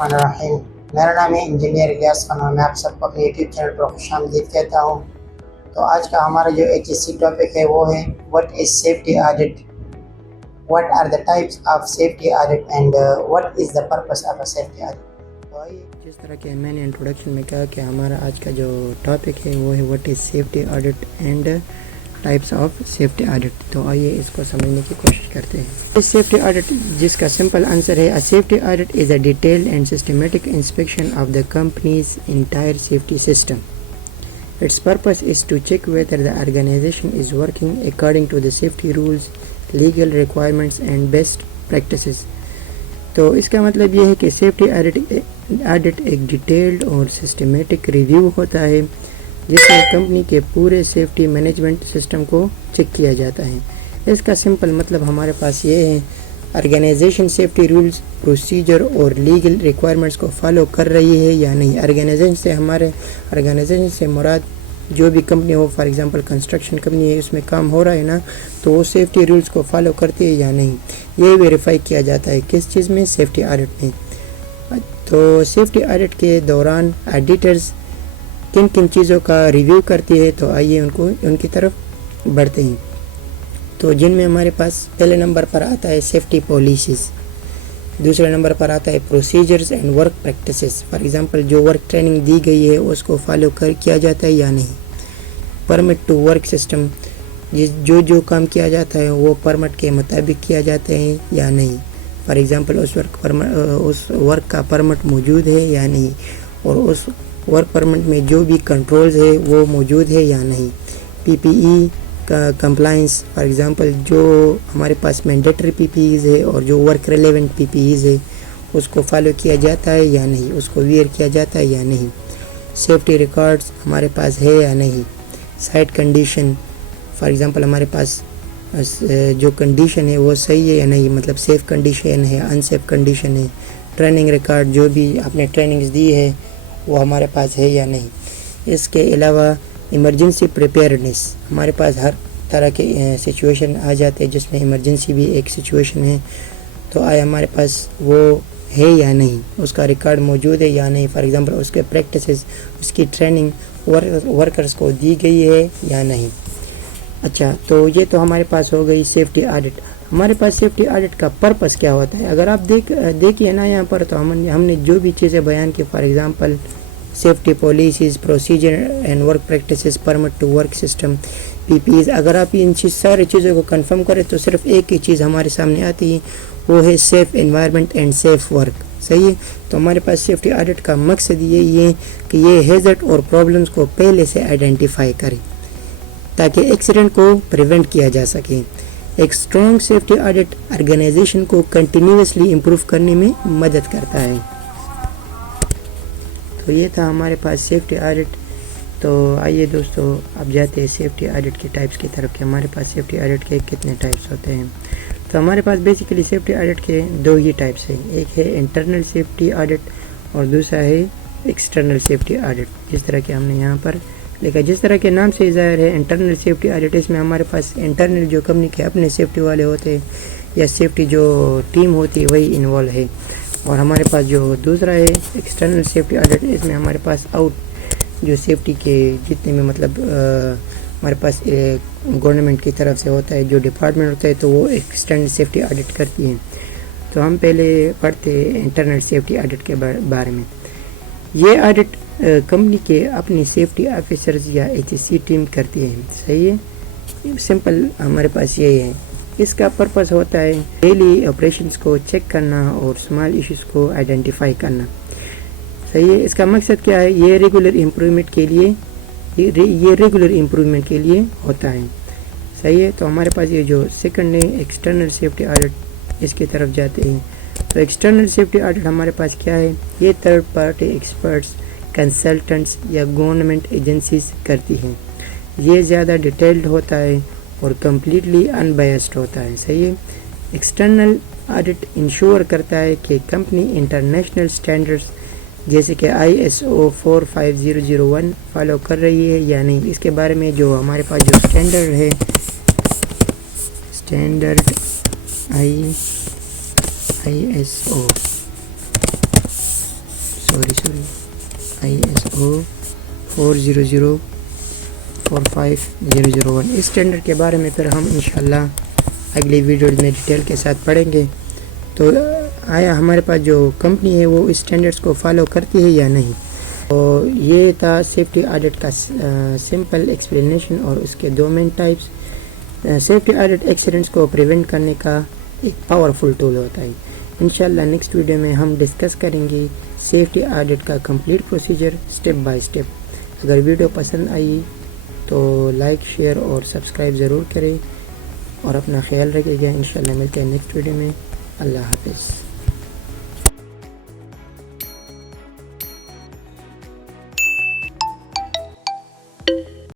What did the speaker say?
الرحمن الرحیم۔ میرا نام ہے انجینئر الیاس خان، میں آپ سب کو اپنے یوٹیوب چینل پر خوش آمدید کہتا ہوں۔ تو آج کا ہمارا جو HSC ٹاپک ہے وہ ہے what is safety audit, what are the types of safety audit and what is the purpose of a safety audit. تو آئیے، جس طرح کہ میں نے انٹروڈکشن میں کہا کہ ہمارا آج کا جو ٹاپک ہے وہ ہے what is safety audit and types of safety audit. تو آئیے اس کو سمجھنے کی کوشش کرتے ہیں۔ سیفٹی آڈٹ جس کا سمپل آنسر ہے a safety audit is a detailed and systematic inspection of the company's entire safety system. Its purpose is to check whether the organization is working according to the safety rules, legal requirements and best practices. تو اس کا مطلب یہ ہے کہ safety audit ایک detailed اور systematic review ہوتا ہے جس میں کمپنی کے پورے سیفٹی مینجمنٹ سسٹم کو چیک کیا جاتا ہے۔ اس کا سمپل مطلب ہمارے پاس یہ ہے، آرگنائزیشن سیفٹی رولز، پروسیجر اور لیگل ریکوائرمنٹس کو فالو کر رہی ہے یا نہیں۔ آرگنائزیشن سے مراد جو بھی company who, for example construction company ہے، اس میں کام ہو رہا ہے نا، تو وہ سیفٹی رولز کو فالو کرتی ہے یا نہیں، یہ ویریفائی کیا جاتا ہے کس چیز میں، سیفٹی آڈٹ میں۔ تو سیفٹی آڈٹ کے دوران ایڈیٹرز کن کن چیزوں کا ریویو کرتی ہے، تو آئیے ان کی طرف بڑھتے ہیں۔ تو جن میں ہمارے پاس پہلے نمبر پر آتا ہے سیفٹی پالیسیز، دوسرے نمبر پر آتا ہے procedures and work practices, for example جو ورک ٹریننگ دی گئی ہے اس کو فالو کیا جاتا ہے یا نہیں۔ پرمٹ ٹو ورک سسٹم، جو کام کیا جاتا ہے وہ پرمٹ کے مطابق کیا جاتا ہے یا نہیں، فار ایگزامپل اس ورک کا پرمٹ موجود ہے یا نہیں، اور اس ورک پرمٹ میں جو بھی کنٹرولز ہے وہ موجود ہے یا نہیں۔ پی پی ای کا کمپلائنس، فار ایگزامپل جو ہمارے پاس مینڈیٹری پی پی ایز ہے اور جو ورک ریلیونٹ پی پی ایز ہے اس کو فالو کیا جاتا ہے یا نہیں، اس کو ویئر کیا جاتا ہے یا نہیں۔ سیفٹی ریکارڈز ہمارے پاس ہے یا نہیں۔ سائٹ کنڈیشن، فار ایگزامپل ہمارے پاس جو کنڈیشن ہے وہ صحیح ہے یا نہیں، مطلب سیف کنڈیشن ہے، ان سیف کنڈیشن ہے۔ ٹریننگ ریکارڈ، جو بھی آپ نے ٹریننگز دی ہے وہ ہمارے پاس ہے یا نہیں۔ اس کے علاوہ ایمرجنسی پریپیئرڈنس، ہمارے پاس ہر طرح کے سچویشن آ جاتے ہیں جس میں ایمرجنسی بھی ایک سچویشن ہے، تو آیا ہمارے پاس وہ ہے یا نہیں، اس کا ریکارڈ موجود ہے یا نہیں، فار ایگزامپل اس کے پریکٹسز، اس کی ٹریننگ ورکرز کو دی گئی ہے یا نہیں۔ اچھا، تو یہ تو ہمارے پاس ہو گئی سیفٹی آڈٹ۔ ہمارے پاس سیفٹی آڈٹ کا پرپس کیا ہوتا ہے، اگر آپ دیکھیے نا یہاں پر، تو ہم نے جو بھی چیزیں بیان کی، for example safety policies, procedure and work practices, permit to work system, P P Es, اگر آپ ان ساری چیزوں کو کنفرم کریں تو صرف ایک ہی چیز ہمارے سامنے آتی ہے، وہ ہے safe environment and safe work, صحیح ہے۔ تو ہمارے پاس سیفٹی آڈٹ کا مقصد یہی ہے کہ یہ ہیزارڈ اور پرابلمس کو پہلے سے آئیڈینٹیفائی کرے تاکہ ایکسیڈنٹ کو پریونٹ کیا جا سکے۔ ایک اسٹرانگ سیفٹی آڈٹ آرگنائزیشن کو کنٹینیوسلی امپروو کرنے میں مدد کرتا ہے۔ تو یہ تھا ہمارے پاس سیفٹی آڈٹ۔ تو آئیے دوستو اب جاتے ہیں سیفٹی آڈٹ کے ٹائپس کی طرف کہ ہمارے پاس سیفٹی آڈٹ کے کتنے ٹائپس ہوتے ہیں۔ تو ہمارے پاس بیسیکلی سیفٹی آڈٹ کے دو ہی ٹائپس ہیں، ایک ہے انٹرنل سیفٹی آڈٹ اور دوسرا ہے ایکسٹرنل سیفٹی آڈٹ، جس طرح کہ ہم نے یہاں پر لکھا، جس طرح کے نام سے ظاہر ہے انٹرنل سیفٹی آڈٹ، اس میں ہمارے پاس انٹرنل جو کمپنی کے اپنے سیفٹی والے ہوتے ہیں یا سیفٹی جو ٹیم ہوتی ہے وہی انوالو ہے، اور ہمارے پاس جو دوسرا ہے ایکسٹرنل سیفٹی آڈٹ، اس میں ہمارے پاس آؤٹ جو سیفٹی کے جتنے میں مطلب ہمارے پاس گورنمنٹ کی طرف سے ہوتا ہے، جو ڈپارٹمنٹ ہوتا ہے، تو وہ ایکسٹرنل سیفٹی آڈٹ کرتی ہیں۔ تو ہم پہلے پڑھتے ہیں انٹرنل سیفٹی آڈٹ کے بارے میں۔ یہ آڈٹ کمپنی کے اپنی سیفٹی آفیسرز یا HSC ٹیم کرتی ہے، صحیح ہے، سمپل ہمارے پاس یہی ہے۔ اس کا پرپس ہوتا ہے ڈیلی آپریشنز کو چیک کرنا اور اسمال ایشوز کو آئیڈینٹیفائی کرنا، صحیح ہے۔ اس کا مقصد کیا ہے، یہ ریگولر امپروومنٹ کے لیے ہوتا ہے، صحیح ہے۔ تو ہمارے پاس یہ جو سیکنڈ ہے ایکسٹرنل سیفٹی آڈٹ، اس کی طرف جاتے ہیں۔ تو ایکسٹرنل سیفٹی آڈٹ ہمارے پاس کیا ہے، یہ تھرڈ پارٹی ایکسپرٹس، کنسلٹنٹس یا گورنمنٹ ایجنسیز کرتی ہیں۔ یہ زیادہ ڈیٹیلڈ ہوتا ہے اور کمپلیٹلی ان بائسڈ ہوتا ہے، صحیح ہے۔ ایکسٹرنل آڈٹ انشور کرتا ہے کہ کمپنی انٹرنیشنل سٹینڈرڈز جیسے کہ ISO 45001 فالو کر رہی ہے یا نہیں، اس کے بارے میں جو ہمارے پاس جو اسٹینڈرڈ ہے، اسٹینڈرڈ ISO ISO 4004501 اس اسٹینڈرڈ کے بارے میں پھر ہم انشاءاللہ اگلی ویڈیو میں ڈیٹیل کے ساتھ پڑھیں گے. تو آیا ہمارے پاس جو کمپنی ہے وہ اس اسٹینڈرڈس کو فالو کرتی ہے یا نہیں. تو یہ تھا سیفٹی آڈٹ کا سمپل ایکسپلینیشن اور اس کے دو main types. Safety audit accidents کو پریونٹ کرنے کا ایک پاورفل ٹول ہوتا ہے. انشاءاللہ نیکسٹ ویڈیو میں ہم ڈسکس کریں گے سیفٹی آڈٹ کا complete procedure step by step. اگر ویڈیو پسند آئی تو لائک شیئر اور سبسکرائب ضرور کریں اور اپنا خیال رکھیے گا. انشاءاللہ ملتے ہیں نیکسٹ ویڈیو میں. اللہ حافظ.